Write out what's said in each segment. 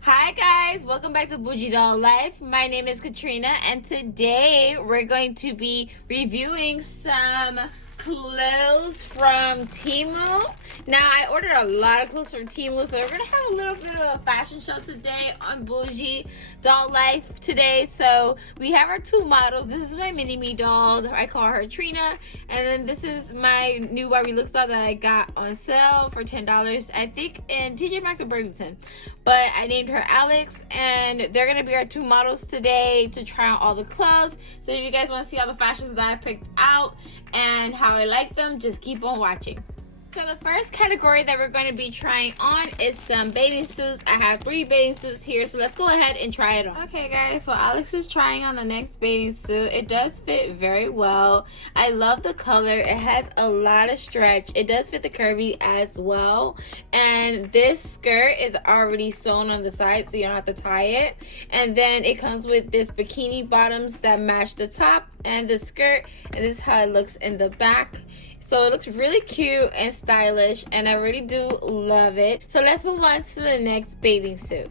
Hi guys, welcome back to Bougie Doll Life. My name is Katrina and today we're going to be reviewing some clothes from Temu. Now I ordered a lot of clothes from Temu, so we're going to have a little bit of a fashion show today on Bougie Doll Life today. So we have our two models. This is my mini-me doll. I call her Trina. And then this is my new Barbie look doll that I got on sale for $10, I think in TJ Maxx or Burlington. But I named her Alex, and they're going to be our two models today to try on all the clothes. So if you guys want to see all the fashions that I picked out and how I like them, just keep on watching. So the first category that we're going to be trying on is some bathing suits. I have 3 bathing suits here, so let's go ahead and try it on. Okay guys, so Alex is trying on the next bathing suit. It does fit very well. I love the color. It has a lot of stretch. It does fit the curvy as well. And this skirt is already sewn on the side, so you don't have to tie it. And then it comes with this bikini bottoms that match the top and the skirt. And this is how it looks in the back. So it looks really cute and stylish, and I really do love it. So let's move on to the next bathing suit.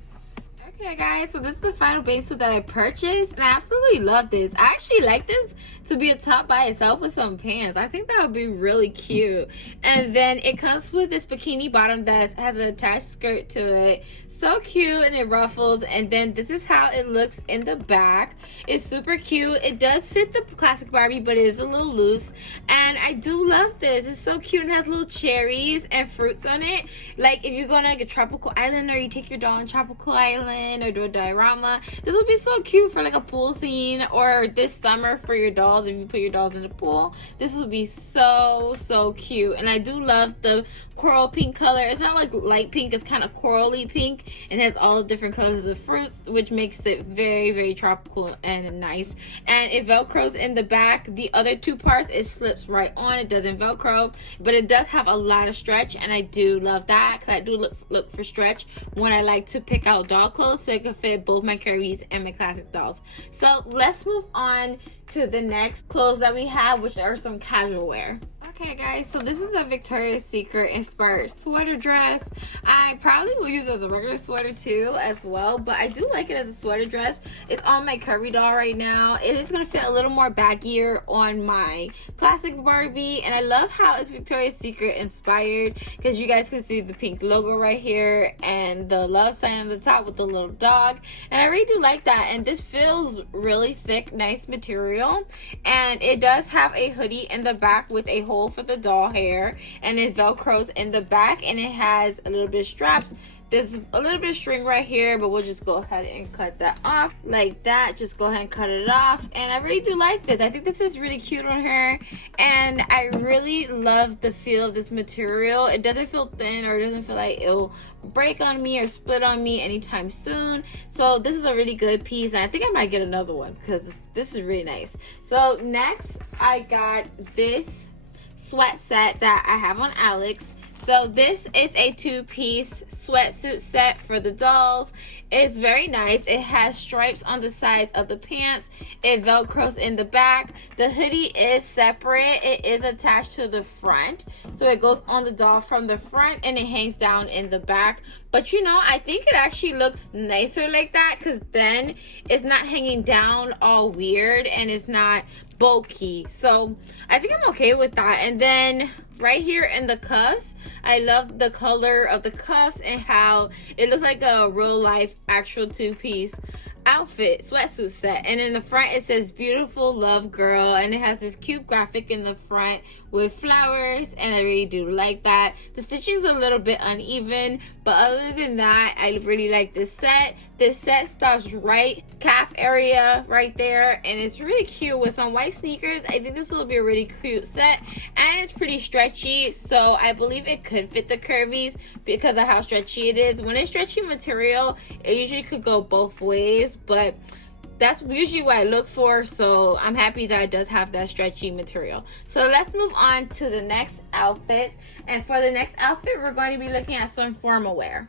Okay guys, so this is the final bathing suit that I purchased, and I absolutely love this. I actually like this to be a top by itself with some pants. I think that would be really cute. And then it comes with this bikini bottom that has an attached skirt to it. So cute, and it ruffles. And then this is how it looks in the back. It's super cute. It does fit the classic Barbie, but it is a little loose, and I do love this. It's so cute and has little cherries and fruits on it. Like if you're going to like a tropical island, or you take your doll on tropical island or do a diorama, this would be so cute for like a pool scene, or this summer for your dolls. If you put your dolls in the pool, this would be so cute. And I do love the coral pink color. It's not like light pink, it's kind of corally pink, and has all the different colors of the fruits, which makes it very tropical and nice. And it velcros in the back. The other two parts, it slips right on. It doesn't velcro, but it does have a lot of stretch, and I do love that because I do look for stretch when I like to pick out doll clothes, so it can fit both my curvies and my classic dolls. So let's move on to the next clothes that we have, which are some casual wear. Okay guys, so this is a Victoria's Secret inspired sweater dress. I probably will use it as a regular sweater too as well, but I do like it as a sweater dress. It's on my Curvy doll right now. It is going to fit a little more baggier on my classic Barbie, and I love how it's Victoria's Secret inspired because you guys can see the pink logo right here and the love sign on the top with the little dog, and I really do like that. And this feels really thick, nice material, and it does have a hoodie in the back with a hole for the doll hair, and it velcros in the back, and it has a little bit of straps. There's a little bit of string right here, but we'll just go ahead and cut that off like that. Just go ahead and cut it off, and I really do like this. I think this is really cute on her, and I really love the feel of this material. It doesn't feel thin, or it doesn't feel like it'll break on me or split on me anytime soon. So this is a really good piece, and I think I might get another one because this is really nice. So next I got this sweat set that I have on Alex. So this is a 2-piece sweatsuit set for the dolls. It's very nice. It has stripes on the sides of the pants. It velcros in the back. The hoodie is separate. It is attached to the front, so it goes on the doll from the front, and it hangs down in the back. But you know, I think it actually looks nicer like that, because then it's not hanging down all weird and it's not bulky. So I think I'm okay with that. And then right here in the cuffs, I love the color of the cuffs and how it looks like a real life actual 2-piece outfit sweatsuit set. And in the front it says beautiful love girl, and it has this cute graphic in the front with flowers, and I really do like that. The stitching is a little bit uneven, but other than that, I really like this set. This set stops right calf area right there, and it's really cute with some white sneakers. I think this will be a really cute set, and it's pretty stretchy, so I believe it could fit the curvies because of how stretchy it is. When it's stretchy material, it usually could go both ways, but that's usually what I look for, so I'm happy that it does have that stretchy material. So let's move on to the next outfit. And for the next outfit, we're going to be looking at some formal wear.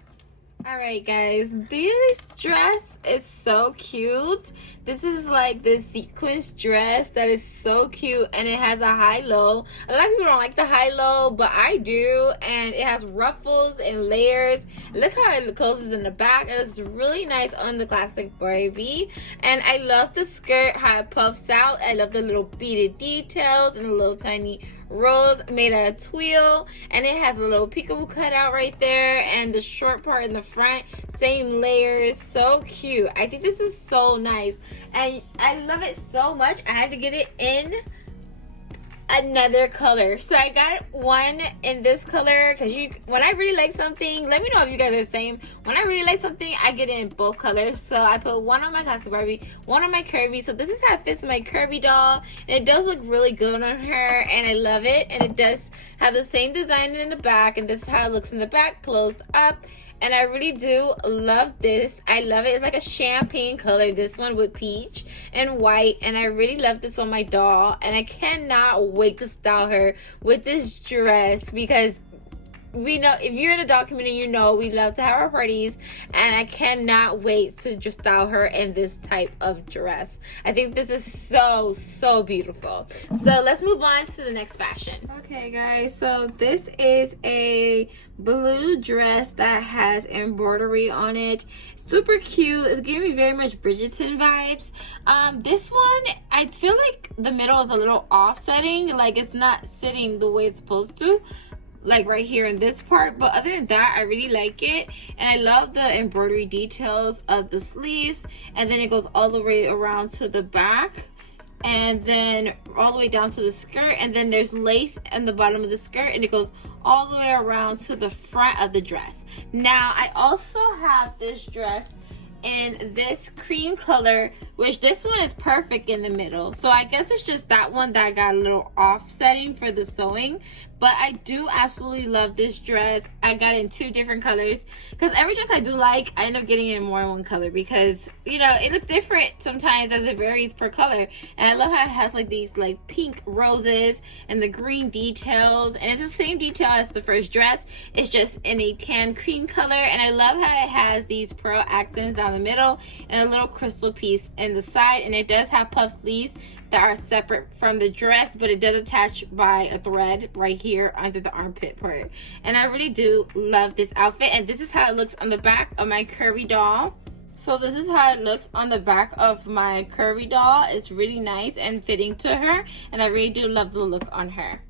All right, guys, this dress is so cute. This is like this sequence dress that is so cute, and it has a high-low. A lot of people don't like the high-low, but I do, and it has ruffles and layers. Look how it closes in the back. It looks really nice on the classic Barbie, and I love the skirt, how it puffs out. I love the little beaded details and the little tiny rose made out of twill, and it has a little peekaboo cutout right there, and the short part in the front, same layers. So cute. I think this is so nice, and I love it so much. I had to get it in another color, so I got one in this color because when I really like something, let me know if you guys are the same. When I really like something, I get it in both colors. So I put one on my classic Barbie, one on my Curvy. So this is how it fits my Curvy doll, and it does look really good on her, and I love it. And it does have the same design in the back, and this is how it looks in the back, closed up. And I really do love this. I love it. It's like a champagne color, this one, with peach and white. And I really love this on my doll. And I cannot wait to style her with this dress, because we know, if you're in the doll community, you know we love to have our parties, and I cannot wait to just style her in this type of dress. I think this is so beautiful. So let's move on to the next fashion. Okay, guys, so this is a blue dress that has embroidery on it. Super cute. It's giving me very much Bridgerton vibes. This one, I feel like the middle is a little offsetting, like it's not sitting the way it's supposed to, like right here in this part. But other than that, I really like it, and I love the embroidery details of the sleeves, and then it goes all the way around to the back, and then all the way down to the skirt, and then there's lace in the bottom of the skirt, and it goes all the way around to the front of the dress. Now I also have this dress in this cream color, which this one is perfect in the middle. So I guess it's just that one that got a little offsetting for the sewing. But I do absolutely love this dress. I got it in 2 different colors, because every dress I do like, I end up getting it in more than one color, because you know it looks different sometimes as it varies per color. And I love how it has like these like pink roses and the green details, and it's the same detail as the first dress. It's just in a tan cream color, and I love how it has these pearl accents down the middle and a little crystal piece in the side, and it does have puff sleeves that are separate from the dress, but it does attach by a thread right here under the armpit part. And I really do love this outfit, and this is how it looks on the back of my Curvy doll. So this is how it looks on the back of my Curvy doll. It's really nice and fitting to her, and I really do love the look on her.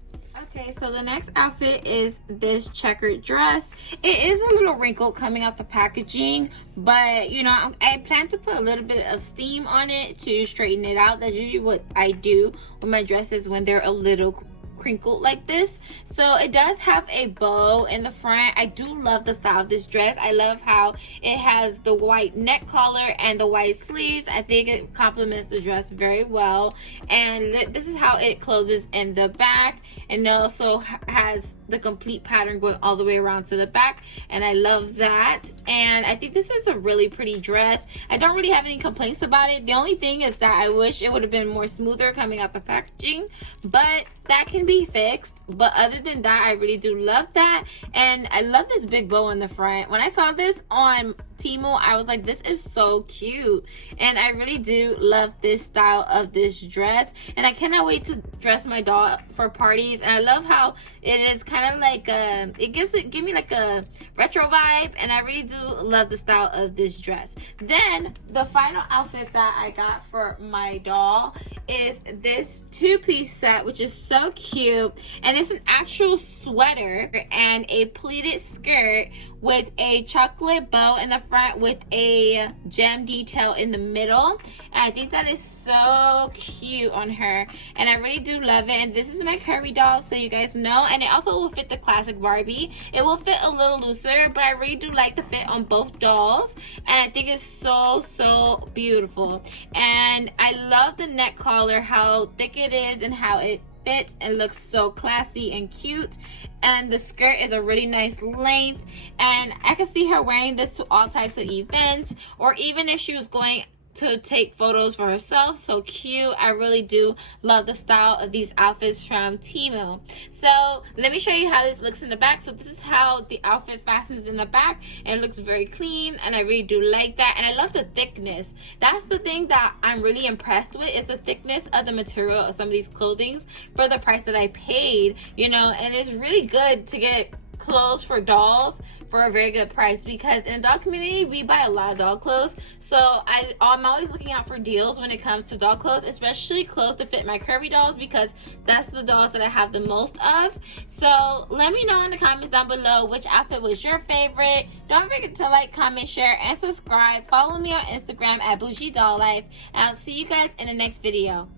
Okay, so the next outfit is this checkered dress. It is a little wrinkled coming out the packaging, but you know, I plan to put a little bit of steam on it to straighten it out. That's usually what I do with my dresses when they're a little crinkled like this. So it does have a bow in the front. I do love the style of this dress. I love how it has the white neck collar and the white sleeves. I think it complements the dress very well, and this is how it closes in the back, and it also has the complete pattern going all the way around to the back, and I love that. And I think this is a really pretty dress. I don't really have any complaints about it. The only thing is that I wish it would have been more smoother coming out the packaging, but that can be fixed. But other than that, I really do love that, and I love this big bow in the front. When I saw this on Temu, I was like, this is so cute, and I really do love this style of this dress, and I cannot wait to dress my doll for parties. And I love how it is kind of like it give me like a retro vibe, and I really do love the style of this dress. Then the final outfit that I got for my doll is this 2-piece set, which is so cute, and it's an actual sweater and a pleated skirt with a chocolate bow in the front with a gem detail in the middle. And I think that is so cute on her, and I really do love it. And this is my Curvy doll, so you guys know, and it also will fit the classic Barbie. It will fit a little looser, but I really do like the fit on both dolls, and I think it's so beautiful. And I love the neck collar, how thick it is and how it fits and looks so classy and cute. And the skirt is a really nice length, and I can see her wearing this to all types of events, or even if she was going to take photos for herself. So cute. I really do love the style of these outfits from Temu. So let me show you how this looks in the back. So this is how the outfit fastens in the back, and it looks very clean, and I really do like that. And I love the thickness. That's the thing that I'm really impressed with, is the thickness of the material of some of these clothings for the price that I paid, you know. And it's really good to get clothes for dolls for a very good price, because in the doll community we buy a lot of doll clothes. So I'm always looking out for deals when it comes to doll clothes, especially clothes to fit my curvy dolls, because that's the dolls that I have the most of. So let me know in the comments down below which outfit was your favorite. Don't forget to like, comment, share, and subscribe. Follow me on Instagram at Bougie Doll Life, and I'll see you guys in the next video.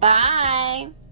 Bye.